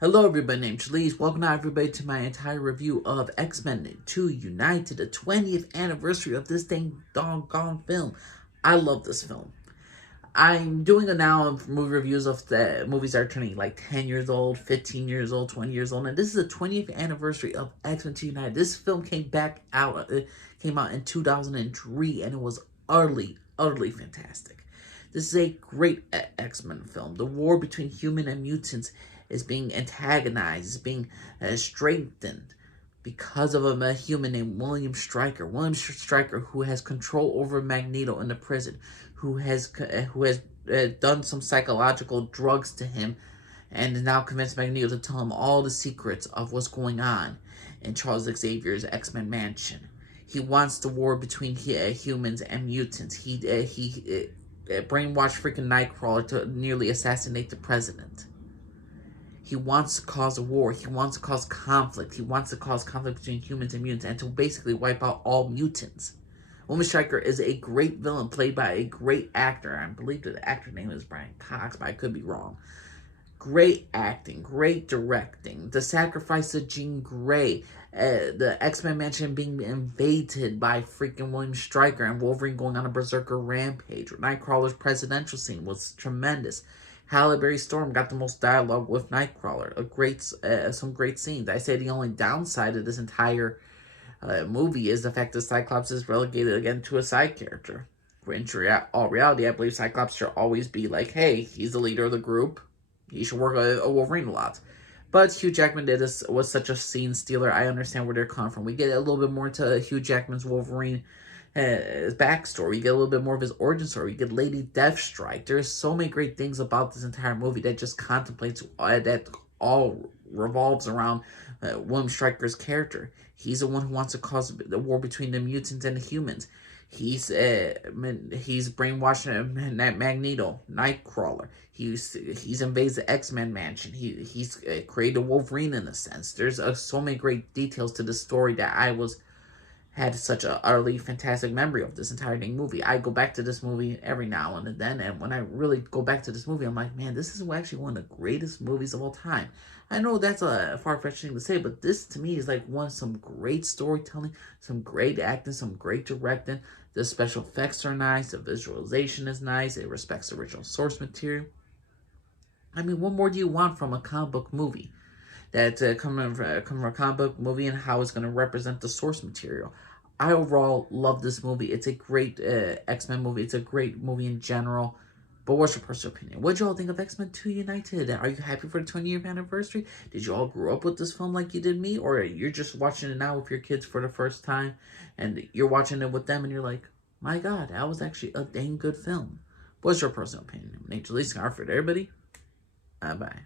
Hello everybody, named Chalise. Welcome now everybody to my entire review of X-Men 2 United, the 20th anniversary of this dang doggone film. I love this film. I'm doing a now movie reviews of the movies that are turning like 10 years old, 15 years old, 20 years old, and this is the 20th anniversary of X-Men 2 United. This film came out in 2003, and it was utterly fantastic. This is a great X-Men film. The war between human and mutants is being antagonized, is being strengthened because of a human named William Stryker. William Stryker, who has control over Magneto in the prison, who has done some psychological drugs to him, and is now convinced Magneto to tell him all the secrets of what's going on in Charles Xavier's X-Men mansion. He wants the war between humans and mutants. He brainwashed freaking Nightcrawler to nearly assassinate the president. He wants to cause a war. He wants to cause conflict. He wants to cause conflict between humans and mutants and to basically wipe out all mutants. William Stryker is a great villain played by a great actor. I believe the actor's name is Brian Cox, but I could be wrong. Great acting, great directing. The sacrifice of Jean Grey, the X-Men mansion being invaded by freaking William Stryker, and Wolverine going on a berserker rampage. Nightcrawler's presidential scene was tremendous. Halle Berry Storm got the most dialogue with Nightcrawler. Some great scenes. I say the only downside of this entire movie is the fact that Cyclops is relegated again to a side character. For in all reality, I believe Cyclops should always be like, hey, he's the leader of the group. He should work a Wolverine a lot. But Hugh Jackman was such a scene stealer. I understand where they're coming from. We get a little bit more into Hugh Jackman's Wolverine his backstory. You get a little bit more of his origin story. You get Lady Deathstrike. There's so many great things about this entire movie that just contemplates that all revolves around William Stryker's character. He's the one who wants to cause the war between the mutants and the humans. He's brainwashing Magneto, Nightcrawler. He's invades the X-Men mansion. He's created Wolverine in a sense. There's so many great details to the story that had such a utterly fantastic memory of this entire dang movie. I go back to this movie every now and then, and when I really go back to this movie, I'm like, man, this is actually one of the greatest movies of all time. I know that's a far-fetched thing to say, but this, to me, is like some great storytelling, some great acting, some great directing. The special effects are nice, the visualization is nice, it respects the original source material. I mean, what more do you want from a comic book movie? That coming from a comic book movie and how it's going to represent the source material. I overall love this movie. It's a great X-Men movie. It's a great movie in general. But what's your personal opinion? What did y'all think of X-Men 2 United? Are you happy for the 20th anniversary? Did you all grow up with this film like you did me? Or you're just watching it now with your kids for the first time and you're watching it with them and you're like, my God, that was actually a dang good film. What's your personal opinion? Nature Lee Scarford, everybody. Bye-bye.